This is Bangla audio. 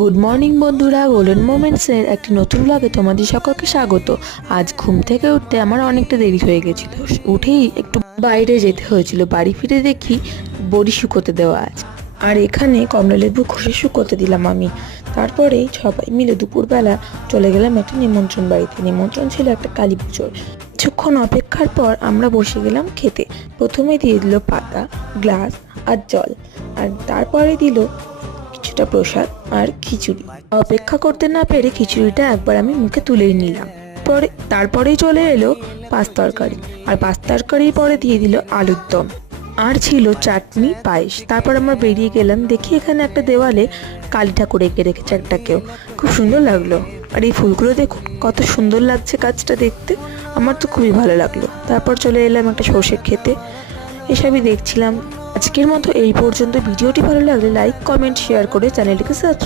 গুড মর্নিং বন্ধুরা, গোল্ডেন মোমেন্টসের একটি নতুন ব্লগে তোমাদের সকলকে স্বাগত। আজ ঘুম থেকে উঠতে আমার অনেকটা দেরি হয়ে গেছিলো, উঠেই একটু বাইরে যেতে হয়েছিল। বাড়ি ফিরে দেখি বড়ি শুকোতে দেওয়া আছে, আর এখানে কমলালেবু খসে শুকোতে দিলাম আমি। তারপরেই সবাই মিলে দুপুরবেলা চলে গেলাম একটা নিমন্ত্রণ বাড়িতে। নিমন্ত্রণ ছিল একটা কালী পুজোর। কিছুক্ষণ অপেক্ষার পর আমরা বসে গেলাম খেতে। প্রথমে দিয়ে দিল পাতা, গ্লাস আর জল, আর তারপরে দিল কিছুটা প্রসাদ আর খিচুড়ি। অপেক্ষা করতে না পেরে খিচুড়িটা একবার আমি মুখে তুলেই নিলাম। তারপরেই চলে এলো পাঁচ তরকারি, আর পাঁচ তরকারির পরে দিয়ে দিল আলুর দম, আর ছিল চাটনি, পায়েস। তারপর আমরা বেরিয়ে গেলাম। দেখি এখানে একটা দেওয়ালে কালী ঠাকুর এঁকে রেখেছে একটা কেউ, খুব সুন্দর লাগলো। আর এই ফুলগুলো দেখুন কত সুন্দর লাগছে কাজটা দেখতে, আমার তো খুবই ভালো লাগলো। তারপর চলে এলাম একটা সর্ষে খেতে, এসবই দেখছিলাম। আজকের মতো এই পর্যন্ত। ভিডিওটি ভালো লাগলে লাইক, কমেন্ট, শেয়ার করে চ্যানেলটিকে সাবস্ক্রাইব